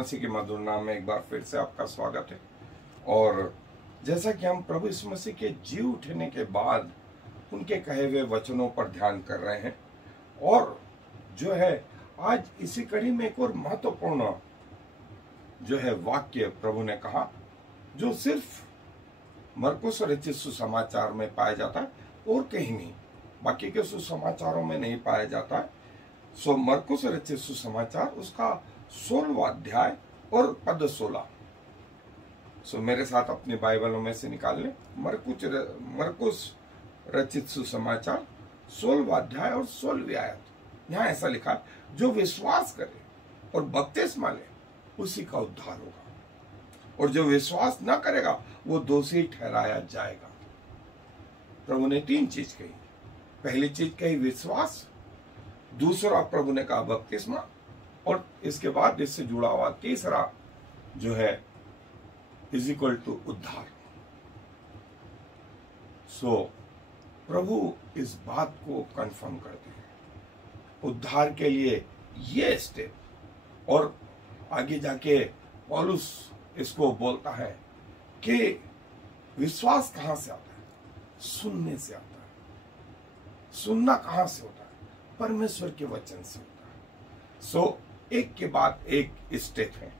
मसीह के मधुर नाम में एक बार फिर से आपका स्वागत है। और जैसा कि हम प्रभु यीशु मसीह के जी उठने के बाद उनके कहे हुए वचनों पर ध्यान कर रहे हैं, और जो है आज इसी कड़ी में एक और महत्वपूर्ण जो है वाक्य प्रभु ने कहा, जो सिर्फ मरकुस रचित सुसमाचार में पाया जाता है और कहीं नहीं, बाकी के सुसमाचारों में नहीं पाया जाता है। सो मरकुस रचित सुसमाचार उसका 16वां अध्याय और पद 16। सो मेरे साथ अपनी बाइबलों में से निकाल लें। मरकुस रचित सुसमाचार 16वां अध्याय और 16वीं आयत। यहाँ ऐसा लिखा है, जो विश्वास करे और बपतिस्मा ले उसी का उद्धार होगा, और जो विश्वास न करेगा वो दोषी ठहराया जाएगा। प्रभु ने 3 चीज कही। पहली चीज कही विश्वास, दूसरा प्रभु ने कहा बपतिस्मा, और इसके बाद इससे जुड़ा हुआ तीसरा जो है इज इक्वल टू उद्धार। सो प्रभु इस बात को कंफर्म करते हैं, उद्धार के लिए ये स्टेप। और आगे जाके पौलुस इसको बोलता है कि विश्वास कहां से आता है? सुनने से आता है। सुनना कहां से होता है? परमेश्वर के वचन से होता है। सो एक के बाद एक स्टेप है,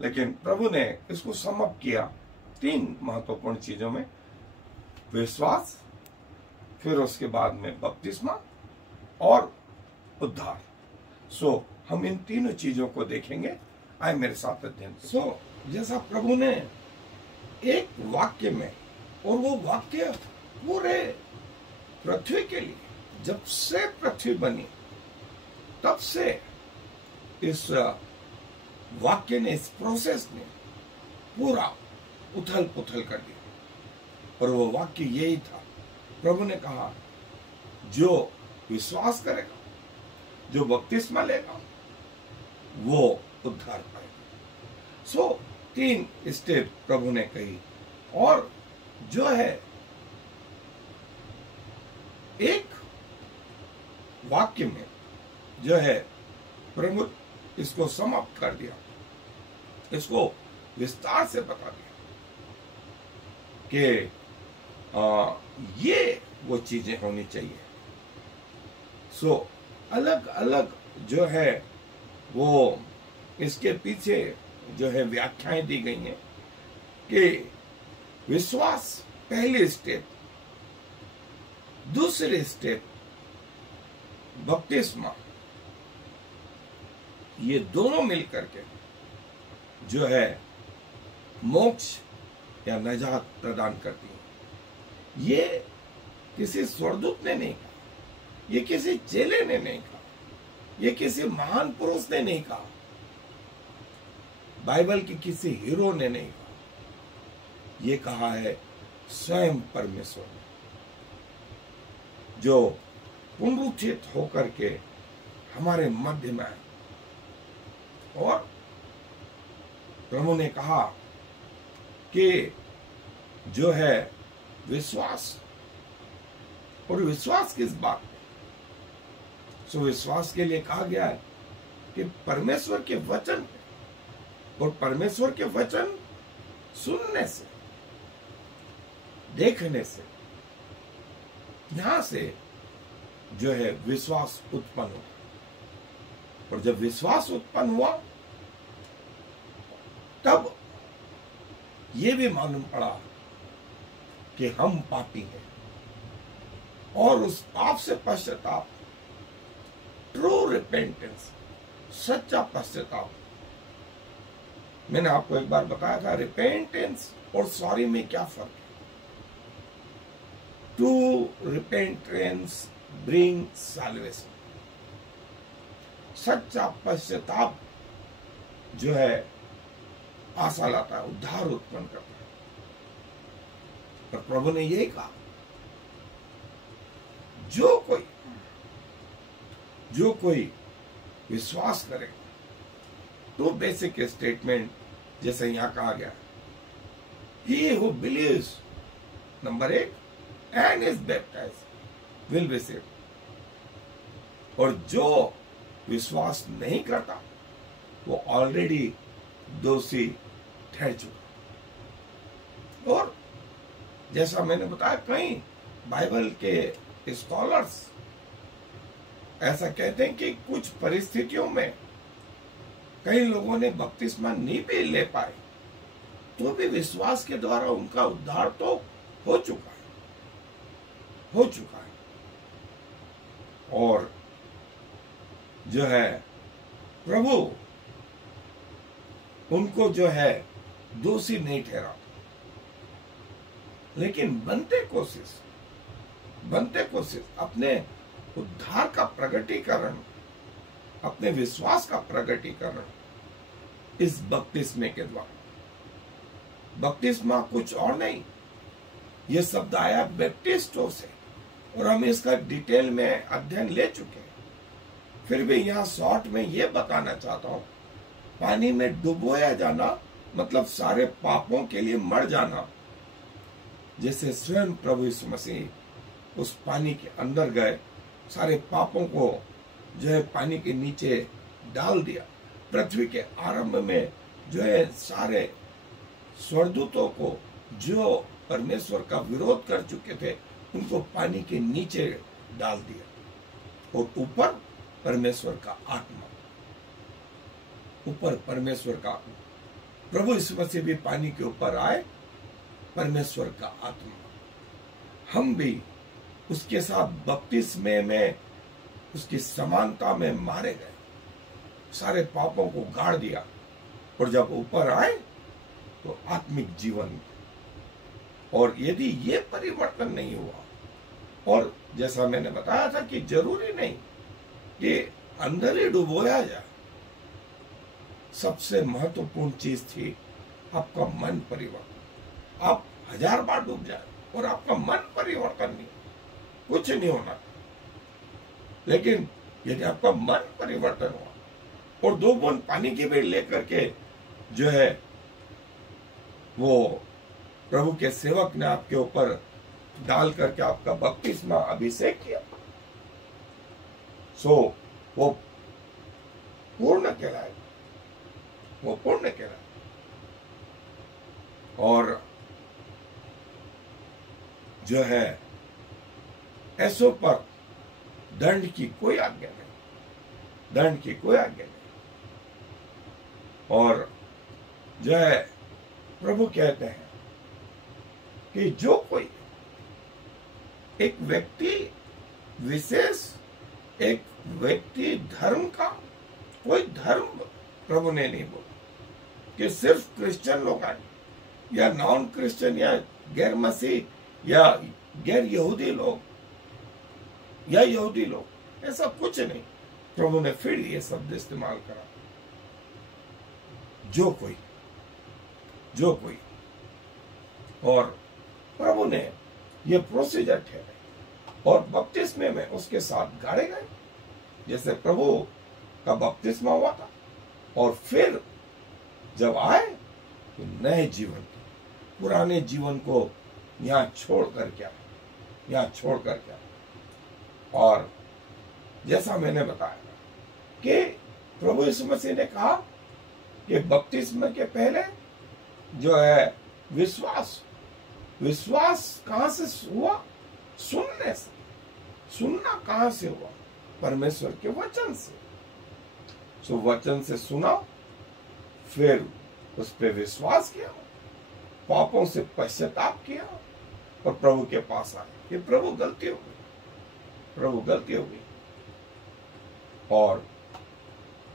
लेकिन प्रभु ने इसको समअप किया 3 महत्वपूर्ण चीजों में, विश्वास, फिर उसके बाद में बपतिस्मा और उद्धार। सो हम इन तीनों चीजों को देखेंगे। आए मेरे साथ अध्ययन। सो जैसा प्रभु ने एक वाक्य में, और वो वाक्य पूरे पृथ्वी के लिए, जब से पृथ्वी बनी तब से इस वाक्य ने, इस प्रोसेस ने पूरा उथल पुथल कर दिया। और वो वाक्य यही था, प्रभु ने कहा जो विश्वास करेगा, जो बपतिस्मा लेगा, वो उद्धार पाएगा। सो 3 स्टेप प्रभु ने कही, और जो है एक वाक्य में जो है प्रभु इसको समाप्त कर दिया, इसको विस्तार से बता दिया कि ये वो चीजें होनी चाहिए। सो अलग अलग जो है वो इसके पीछे जो है व्याख्याएं दी गई हैं कि विश्वास पहले स्टेप, दूसरे स्टेप बपतिस्मा, ये दोनों मिलकर के जो है मोक्ष या नजात प्रदान करती है। ये किसी स्वर्गदूत ने नहीं कहा, ये किसी चेले ने नहीं कहा, ये किसी महान पुरुष ने नहीं कहा, बाइबल के किसी हीरो ने नहीं कहा। ये कहा है स्वयं परमेश्वर ने, जो पुनरुत्थित होकर के हमारे मध्य में आए। और प्रभु ने कहा कि जो है विश्वास, और विश्वास किस बात में? सो विश्वास के लिए कहा गया है कि परमेश्वर के वचन, और परमेश्वर के वचन सुनने से, देखने से, यहां से जो है विश्वास उत्पन्न हुआ। और जब विश्वास उत्पन्न हुआ तब ये भी मालूम पड़ा कि हम पापी हैं, और उस पाप से पश्चाताप, ट्रू रिपेंटेंस, सच्चा पश्चाताप। मैंने आपको एक बार बताया था रिपेंटेंस और सॉरी में क्या फर्क है। ट्रू रिपेंटेंस ब्रिंग सैल्वेशन, सच्चा पश्चाताप जो है आशा लाता है, उद्धार उत्पन्न करता है। पर प्रभु ने यही कहा, जो कोई विश्वास करेगा, तो बेसिक स्टेटमेंट जैसे यहां कहा गया, he who believes, number 1, and is baptized will be saved। और जो विश्वास नहीं करता वो ऑलरेडी दोषी ठहर चुका। और जैसा मैंने बताया, कई बाइबल के स्कॉलर्स ऐसा कहते हैं कि कुछ परिस्थितियों में कई लोगों ने बपतिस्मा नहीं भी ले पाए, तो भी विश्वास के द्वारा उनका उद्धार तो हो चुका है। और जो है प्रभु उनको जो है दोषी नहीं ठहरा, लेकिन बनते कोशिश अपने उद्धार का प्रकटीकरण, अपने विश्वास का प्रकटीकरण इस बपतिस्मे के द्वारा। बपतिस्मा कुछ और नहीं, यह शब्द आया बैप्टिस्टो से, और हम इसका डिटेल में अध्ययन ले चुके हैं। फिर भी यहाँ शॉर्ट में यह बताना चाहता हूं, पानी में डुबोया जाना मतलब सारे पापों के लिए मर जाना। जैसे स्वयं प्रभु यीशु मसीह उस पानी के अंदर गए, सारे पापों को जो है पानी के नीचे डाल दिया। पृथ्वी के आरंभ में जो है सारे स्वर्गदूतों को जो परमेश्वर का विरोध कर चुके थे, उनको पानी के नीचे डाल दिया। और ऊपर परमेश्वर का आत्मा, ऊपर परमेश्वर का आत्मा, प्रभु यीशु मसीह भी पानी के ऊपर आए, परमेश्वर का आत्मा। हम भी उसके साथ बपतिस्मे में उसकी समानता में मारे गए, सारे पापों को गाड़ दिया, और जब ऊपर आए तो आत्मिक जीवन। और यदि ये परिवर्तन नहीं हुआ, और जैसा मैंने बताया था कि जरूरी नहीं कि अंदर ही डुबोया जाए, सबसे महत्वपूर्ण चीज थी आपका मन परिवर्तन। आप 1000 बार डूब जाए और आपका मन परिवर्तन नहीं, कुछ नहीं होना। लेकिन यदि आपका मन परिवर्तन हुआ और 2 बूंद पानी की भी लेकर के जो है वो प्रभु के सेवक ने आपके ऊपर डाल करके आपका बपतिस्मा अभिषेक किया, सो वो पूर्ण कहलाए, वो पूर्ण कहलाए। और जो है ऐसों पर दंड की कोई आज्ञा नहीं, दंड की कोई आज्ञा नहीं। और जो है प्रभु कहते हैं कि जो कोई एक व्यक्ति विशेष, एक व्यक्ति धर्म का, कोई धर्म प्रभु ने नहीं बोला कि सिर्फ क्रिश्चियन लोग आए या नॉन क्रिश्चियन या गैर मसीह या गैर यहूदी लोग या यहूदी लोग, ऐसा कुछ नहीं। प्रभु ने फिर ये शब्द इस्तेमाल करा, जो कोई। और प्रभु ने ये प्रोसीजर ठहराई और बपतिस्मे में उसके साथ गाड़े गए, जैसे प्रभु का बपतिस्मा हुआ था। और फिर जब आए तो नए जीवन, पुराने जीवन को यहाँ छोड़ करके आए। और जैसा मैंने बताया कि प्रभु यीशु मसीह ने कहा कि बपतिस्मे के पहले जो है विश्वास कहां से हुआ? सुनने से। सुनना कहां से हुआ? परमेश्वर के वचन से। सो वचन से सुना, फिर उस पर विश्वास किया, पापों से पश्चाताप किया और प्रभु के पास आए। ये प्रभु गलती हो गई और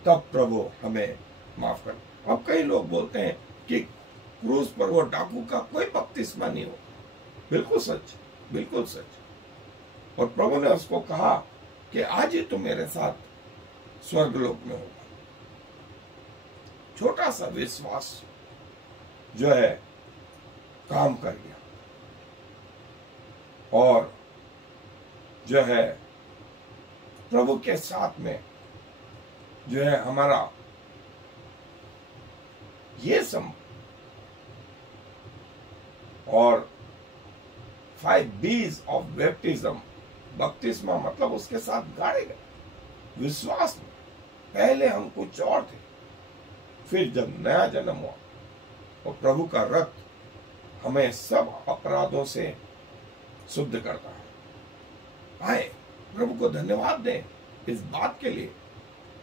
तब प्रभु हमें माफ कर। अब कई लोग बोलते हैं कि क्रूस पर वो डाकू का कोई बपतिस्मा नहीं हो। बिल्कुल सच। और प्रभु ने उसको कहा कि आज ही तुम मेरे साथ स्वर्गलोक में होगा। छोटा सा विश्वास जो है काम कर गया और जो है प्रभु के साथ में जो है हमारा ये और 5 B's ऑफ बैप्टिज्म, बपतिस्मा मतलब उसके साथ गाड़े गए। विश्वास में पहले हम कुछ और थे, फिर जब नया जन्म हुआ और प्रभु का रक्त हमें सब अपराधों से शुद्ध करता है। आए प्रभु को धन्यवाद दें इस बात के लिए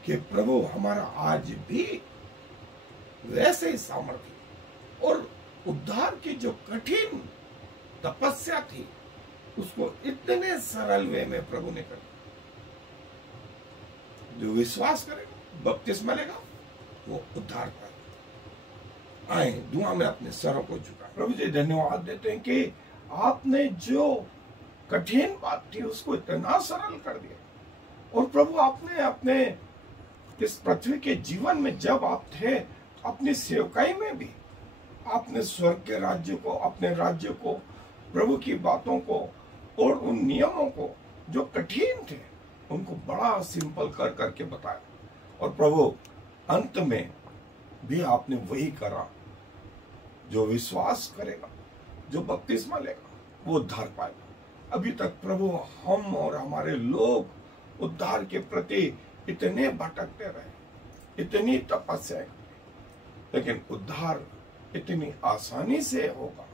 कि प्रभु हमारा आज भी वैसे ही सामर्थ्य और उद्धार की जो कठिन तपस्या थी उसको इतने सरल वे में प्रभु ने कर दिया। जो विश्वास करेगा, बपतिस्मा लेगा, वो उद्धार पाएगा। आए दुआ में अपने सरों को झुका प्रभु जी धन्यवाद देते हैं कि आपने जो कठिन बात थी उसको इतना सरल कर दिया। और प्रभु आपने अपने इस पृथ्वी के जीवन में जब आप थे अपनी सेवकाई में भी आपने स्वर्ग के राज्य को, अपने राज्य को, प्रभु की बातों को और उन नियमों को जो कठिन थे उनको बड़ा सिंपल कर करके बताया। और प्रभु अंत में भी आपने वही करा। जो विश्वास करेगा, जो बपतिस्मा लेगा, वो उद्धार पाएगा। अभी तक प्रभु हम और हमारे लोग उद्धार के प्रति इतने भटकते रहे, इतनी तपस्या, लेकिन उद्धार इतनी आसानी से होगा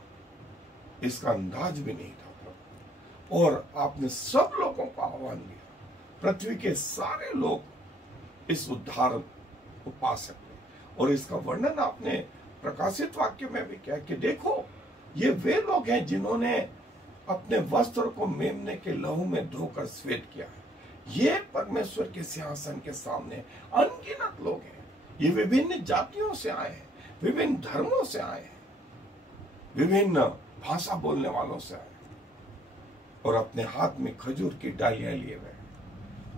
इसका अंदाज भी नहीं था प्रभु। और आपने सब लोगों को आह्वान दिया, पृथ्वी के सारे लोग इस उद्धार को पा सकते। और इसका वर्णन आपने प्रकाशित वाक्य में भी किया कि देखो ये वे लोग हैं जिन्होंने अपने वस्त्र को मेमने के लहू में धोकर श्वेत किया है। ये परमेश्वर के सिंहासन के सामने अनगिनत लोग हैं। ये विभिन्न जातियों से आए हैं, विभिन्न धर्मों से आए हैं, विभिन्न भाषा बोलने वालों से आए हैं और अपने हाथ में खजूर की डालियां लिए हुए।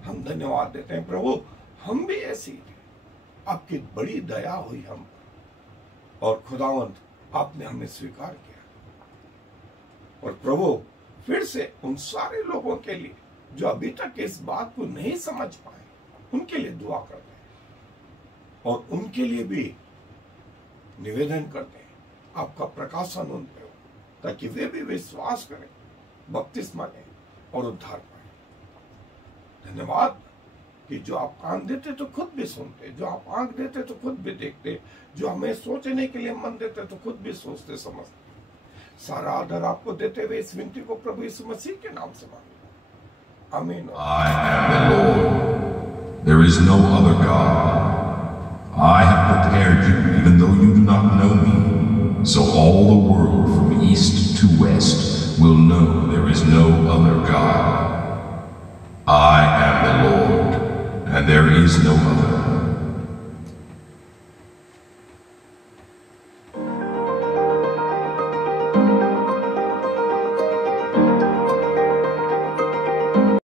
हम धन्यवाद देते हैं प्रभु, हम भी ऐसी थे, आपकी बड़ी दया हुई हम पर और खुदावंत आपने हमें स्वीकार किया। और प्रभु फिर से उन सारे लोगों के लिए जो अभी तक इस बात को नहीं समझ पाए उनके लिए दुआ करते हैं और उनके लिए भी निवेदन करते हैं आपका प्रकाशन उन पे हो ताकि वे भी विश्वास करें, बपतिस्मा लें और उद्धार पाए। धन्यवाद कि जो आप कान देते तो खुद भी सुनते, जो आप आंख देते तो खुद भी देखते, जो हमें सोचने के लिए मन देते तो खुद भी सोचते समझते। सारा आदर आपको देते हुए इस विनती को प्रभु यीशु मसीह के नाम से मांगते। आमीन। I am the Lord. There is no other God. I have prepared you even though you do not know me, so all the world from east to west will know there is no other God. I am the Lord, and there is no other.